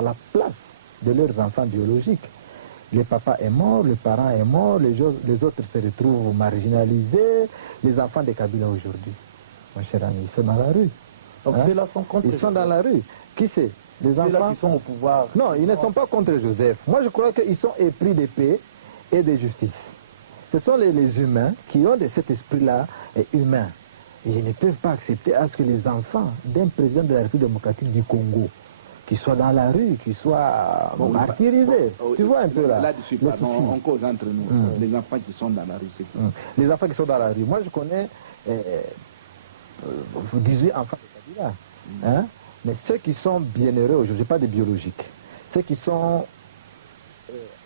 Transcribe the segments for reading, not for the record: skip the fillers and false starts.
à la place de leurs enfants biologiques. Le papa est mort, le parent est mort, les autres se retrouvent marginalisés. Les enfants de Kabila aujourd'hui, mon cher ami, ils sont dans la rue. Donc ceux-là sont contre Ils sont dans la rue. Qui c'est? Les enfants qui sont au pouvoir. Non, ils ne sont pas contre Joseph. Moi, je crois qu'ils sont épris de paix et de justice. Ce sont les humains qui ont de cet esprit-là humain. Et ils ne peuvent pas accepter à ce que les enfants d'un président de la République démocratique du Congo, qui soient dans la rue, qui soient martyrisés. Tu vois un peu là. Là-dessus, on cause entre nous. Les enfants qui sont dans la rue, c'est tout. Les enfants qui sont dans la rue. Moi, je connais 18 enfants de Kabila. Hein? Mais ceux qui sont bienheureux aujourd'hui, pas des biologiques, ceux qui sont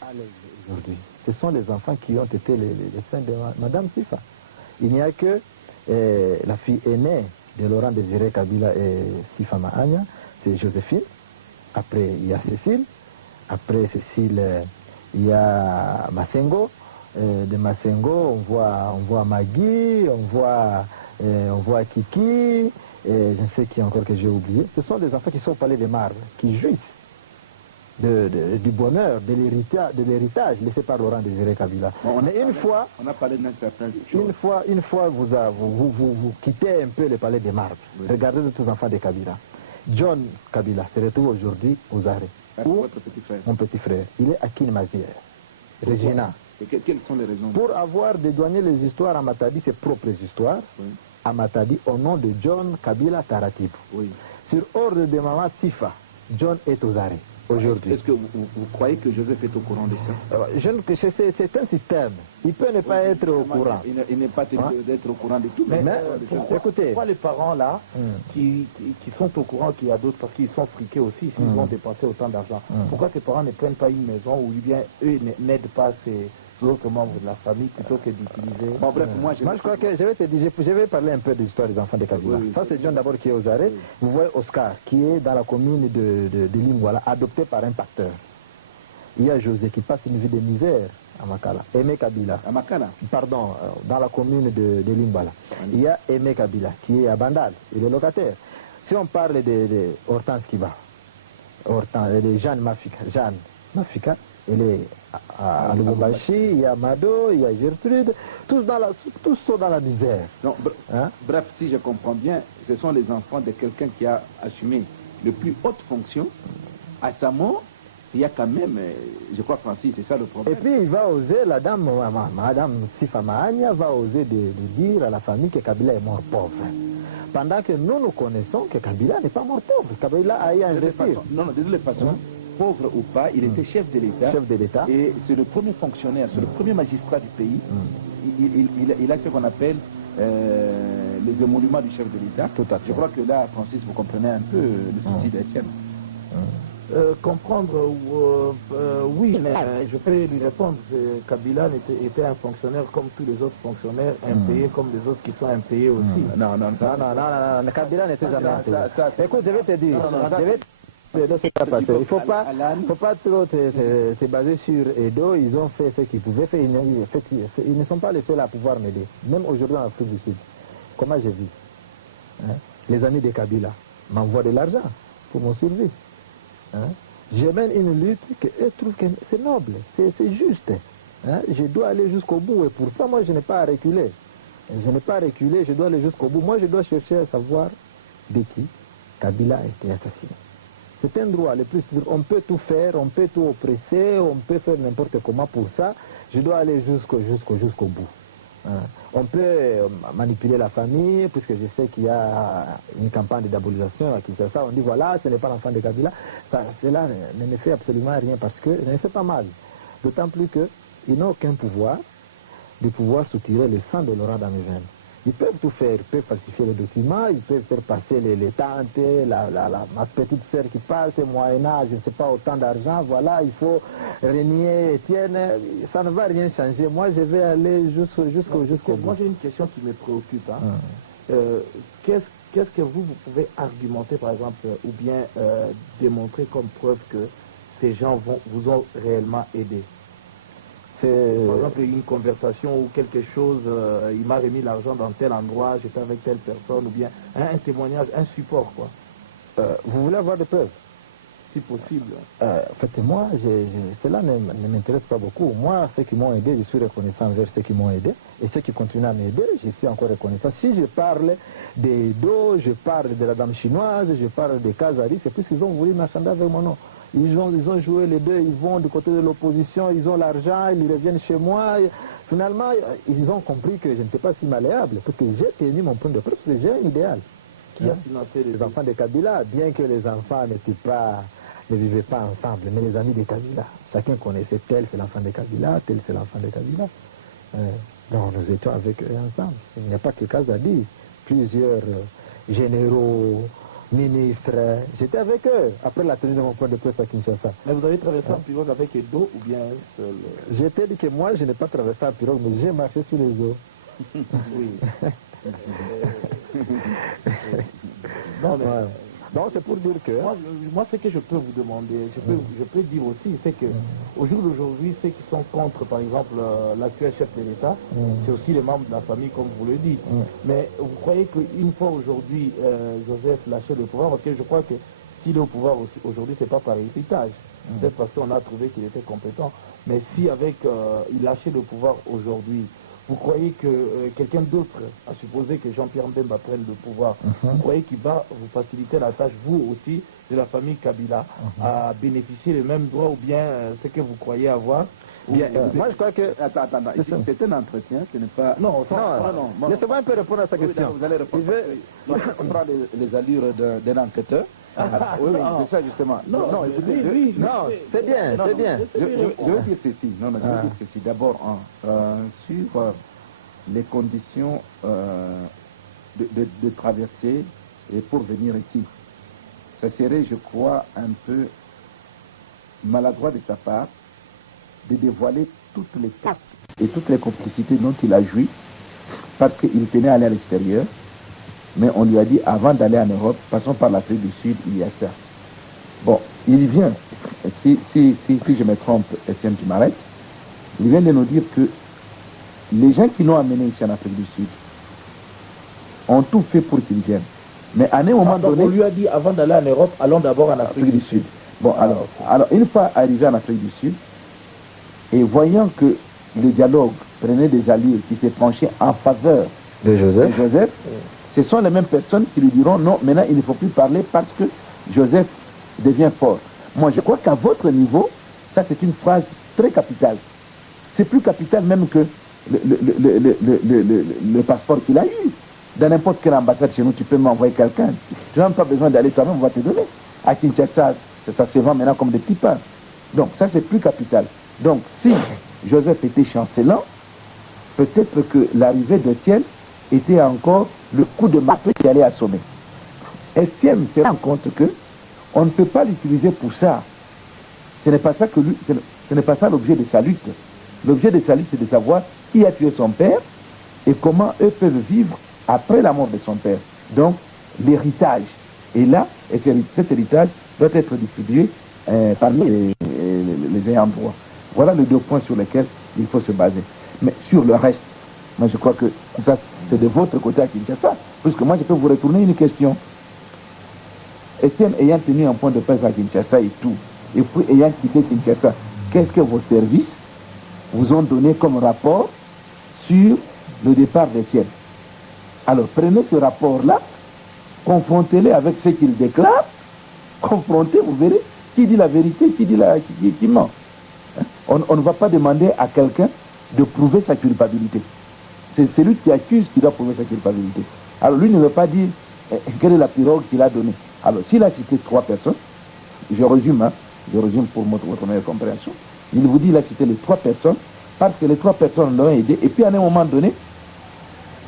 à l'aise aujourd'hui, ce sont les enfants qui ont été les seins de Madame Sifa. Il n'y a que la fille aînée de Laurent Désiré Kabila et Sifa Mahania, c'est Joséphine. Après, il y a Cécile. Après Cécile, il y a Massengo. De Massengo, on voit Magui, on voit Kiki, et je ne sais qui encore que j'ai oublié. Ce sont des enfants qui sont au palais des Marbre, qui jouissent du bonheur, de l'héritage laissé par Laurent Désiré Kabila. Mais une fois, on a parlé d'un certain une fois vous quittez un peu le palais des Marbre, regardez tous les enfants de Kabila. John Kabila se retrouve aujourd'hui aux arrêts. Où mon petit frère, il est à Kinmazière, Regina. Quelles sont les raisons? Pour avoir dédouané les histoires à Matadi, ses propres histoires, à Matadi, au nom de John Kabila Taratib. Sur ordre de Maman Sifa, John est aux arrêts aujourd'hui. Est-ce que vous croyez que Joseph est au courant de ça? C'est un système. Il peut ne pas être au courant. Il n'est pas d'être au courant de tout. Mais écoutez, pourquoi les parents là, qui sont au courant qu'il y a d'autres, parce qu'ils sont friqués aussi, s'ils vont dépenser autant d'argent, pourquoi ces parents ne prennent pas une maison ou bien eux n'aident pas ces autres membres de la famille plutôt que d'utiliser... Bon, bref, moi je crois que je vais parler un peu de l'histoire des enfants de Kabila. Ça c'est John d'abord qui est aux arrêts. Vous voyez Oscar qui est dans la commune de Lingwala, adopté par un pasteur. Il y a José qui passe une vie de misère à Makala. Aimé Kabila. À Makala? Pardon, dans la commune de Lingwala. Il y a Aimé Kabila qui est à Bandal, il est locataire. Si on parle de Hortense Kiba, de Jeanne Mafika, elle est à Lubumbashi, il y a Mado, il y a Gertrude, tous sont dans la misère. Non, bref, si je comprends bien, ce sont les enfants de quelqu'un qui a assumé les plus hautes fonctions. À sa mort, il y a quand même, je crois Francis, c'est ça le problème. Et puis il va oser, Madame Sifa Mahania va oser de dire à la famille que Kabila est mort pauvre. Pendant que nous connaissons que Kabila n'est pas mort pauvre. Kabila a eu à investir. Non, de toutes les façons, pauvre ou pas, il était chef de l'État. Chef de l'État. Et c'est le premier fonctionnaire, c'est le premier magistrat du pays. Il a ce qu'on appelle les émoluments du chef de l'État. Je crois que là, Francis, vous comprenez un peu le souci d'Étienne. Comprendre, oui, mais je peux lui répondre que Kabila était un fonctionnaire comme tous les autres fonctionnaires, impayés comme les autres qui sont impayés aussi. Non, Kabila n'était jamais impayé. Écoute, je vais te dire, il ne faut pas trop se baser sur Edo. Ils ont fait ce qu'ils pouvaient faire. Ils ne sont pas les seuls à pouvoir m'aider. Même aujourd'hui en Afrique du Sud. Comment j'ai vu les amis de Kabila m'envoient de l'argent pour mon survie. Je mène une lutte que eux trouvent que c'est noble, c'est juste. Je dois aller jusqu'au bout et pour ça, moi, je n'ai pas à reculer. Je n'ai pas à reculer, je dois aller jusqu'au bout. Moi, je dois chercher à savoir de qui Kabila a été assassiné. C'est un droit le plus. On peut tout faire, on peut tout oppresser, on peut faire n'importe comment pour ça. Je dois aller jusqu'au bout. On peut manipuler la famille, puisque je sais qu'il y a une campagne de diabolisation à Kinshasa. On dit voilà, ce n'est pas l'enfant de Kabila. Cela ne me fait absolument rien parce que ne me fait pas mal. D'autant plus qu'ils n'ont aucun pouvoir de pouvoir soutirer le sang de Laurent dans mes veines. Ils peuvent tout faire, ils peuvent falsifier les documents, ils peuvent faire passer les tantes, ma petite soeur qui passe, moyennant, je ne sais pas, autant d'argent, voilà, il faut renier Étienne, ça ne va rien changer. Moi, je vais aller jusqu'au bout. Moi, j'ai une question qui me préoccupe. Qu'est-ce que vous pouvez argumenter, par exemple, ou bien démontrer comme preuve que ces gens vous ont réellement aidé? Par exemple, une conversation ou quelque chose, il m'a remis l'argent dans tel endroit, j'étais avec telle personne, ou bien un témoignage, un support, quoi. Vous voulez avoir des preuves? si possible. En fait, moi, cela ne m'intéresse pas beaucoup. Moi, ceux qui m'ont aidé, je suis reconnaissant envers ceux qui m'ont aidé. Et ceux qui continuent à m'aider, je suis encore reconnaissant. Si je parle des dos, je parle de la dame chinoise, je parle des Kazari, c'est plus qu'ils ont voulu marchander avec mon nom. Ils ont joué les deux, ils vont du côté de l'opposition, ils ont l'argent, ils reviennent chez moi. Finalement, ils ont compris que je n'étais pas si malléable, parce que j'ai tenu mon point de presse, j'ai un idéal. Qui a financé les enfants de Kabila, bien que les enfants ne vivaient pas ensemble, mais les amis de Kabila. Chacun connaissait tel c'est l'enfant de Kabila, tel c'est l'enfant de Kabila. Donc nous étions avec eux ensemble. Il n'y a pas que Kazadi, plusieurs généraux, ministres, j'étais avec eux après la tenue de mon point de presse à Kinshasa. Mais vous avez traversé en pirogue avec Edo ou bien seul? J'ai dit que moi je n'ai pas traversé en pirogue, mais j'ai marché sur les eaux. Oui. Non, mais... Ouais. Donc c'est pour dire que... Moi, ce que je peux vous demander, je peux dire aussi, c'est que au jour d'aujourd'hui, ceux qui sont contre, par exemple, l'actuel chef de l'État, c'est aussi les membres de la famille, comme vous le dites. Mais vous croyez qu'une fois aujourd'hui, Joseph lâchait le pouvoir, parce que je crois que s'il est au pouvoir aujourd'hui, c'est pas par héritage, peut-être parce qu'on a trouvé qu'il était compétent, mais si avec il lâchait le pouvoir aujourd'hui, vous croyez que quelqu'un d'autre, à supposer que Jean-Pierre Mbemba prenne le pouvoir, vous croyez qu'il va vous faciliter la tâche, vous aussi, de la famille Kabila, à bénéficier des mêmes droits ou bien ce que vous croyez avoir? Bien, moi je crois que... Attends, c'est un entretien, ce n'est pas... Non, laissez-moi un peu répondre à sa question. Vous allez répondre. On prend les allures d'un enquêteur. Oui, c'est ça justement. Non, c'est bien, c'est bien. Je veux dire ceci. Je veux dire ceci. D'abord, sur les conditions de traverser et pour venir ici. Ça serait, je crois, un peu maladroit de sa part de dévoiler toutes les cartes et toutes les complicités dont il a joui parce qu'il tenait à aller à l'extérieur. Mais on lui a dit, avant d'aller en Europe, passons par l'Afrique du Sud, il y a ça. Bon, il vient, si je me trompe, Etienne, tu m'arrêtes, il vient de nous dire que les gens qui l'ont amené ici en Afrique du Sud ont tout fait pour qu'il vienne. Mais à un moment donné... On lui a dit, avant d'aller en Europe, allons d'abord en Afrique du Sud. Bon, alors, une fois arrivé en Afrique du Sud, et voyant que le dialogue prenait des allures qui s'est penché en faveur de Joseph, ce sont les mêmes personnes qui lui diront non, maintenant il ne faut plus parler parce que Joseph devient fort. Moi je crois qu'à votre niveau, ça c'est une phrase très capitale. C'est plus capital même que le passeport qu'il a eu. Dans n'importe quelle ambassade chez nous, tu peux m'envoyer quelqu'un. Tu n'as même pas besoin d'aller toi-même, on va te donner. À Kinshasa, ça se vend maintenant comme des petits pains. Donc ça c'est plus capital. Donc si Joseph était chancelant, peut-être que l'arrivée d'Étienne était encore le coup de marteau qui allait assommer. Etienne se rend compte que on ne peut pas l'utiliser pour ça. Ce n'est pas ça que lui, ce n'est pas ça l'objet de sa lutte. L'objet de sa lutte, c'est de savoir qui a tué son père et comment eux peuvent vivre après la mort de son père. Donc, l'héritage est là, et cet héritage doit être distribué parmi les ayants droit. Voilà les deux points sur lesquels il faut se baser. Mais sur le reste, moi je crois que ça c'est de votre côté à Kinshasa. Puisque moi je peux vous retourner une question. Etienne ayant tenu un point de presse à Kinshasa et tout, et puis ayant quitté Kinshasa, qu'est-ce que vos services vous ont donné comme rapport sur le départ d'Etienne? Alors prenez ce rapport-là, confrontez-le avec ce qu'il déclare, confrontez, vous verrez qui dit la vérité, qui ment. On ne va pas demander à quelqu'un de prouver sa culpabilité. C'est celui qui accuse qui doit prouver sa culpabilité. Alors lui ne veut pas dire quelle est la pirogue qu'il a donnée. Alors s'il a cité 3 personnes, je résume pour votre meilleure compréhension, il vous dit qu'il a cité les 3 personnes parce que les 3 personnes l'ont aidé et puis à un moment donné,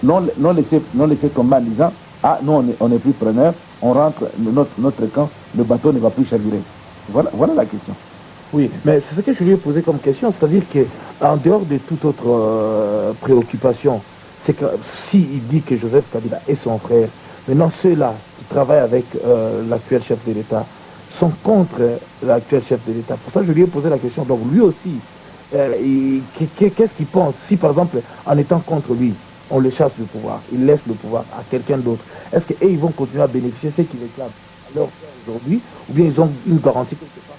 non laisser tomber en disant ah non on n'est plus preneur, on rentre notre camp, le bateau ne va plus chavirer. Voilà la question. Oui, mais c'est ce que je lui ai posé comme question, c'est-à-dire qu'en dehors de toute autre préoccupation, c'est que s'il dit que Joseph Kabila est son frère, maintenant ceux-là qui travaillent avec l'actuel chef de l'État sont contre l'actuel chef de l'État. Pour ça, je lui ai posé la question, donc lui aussi, qu'est-ce qu'il pense si par exemple, en étant contre lui, on le chasse du pouvoir, il laisse le pouvoir à quelqu'un d'autre, est-ce qu'ils vont continuer à bénéficier de ce qu'il réclame? alors aujourd'hui, ou bien ils ont une garantie quelque part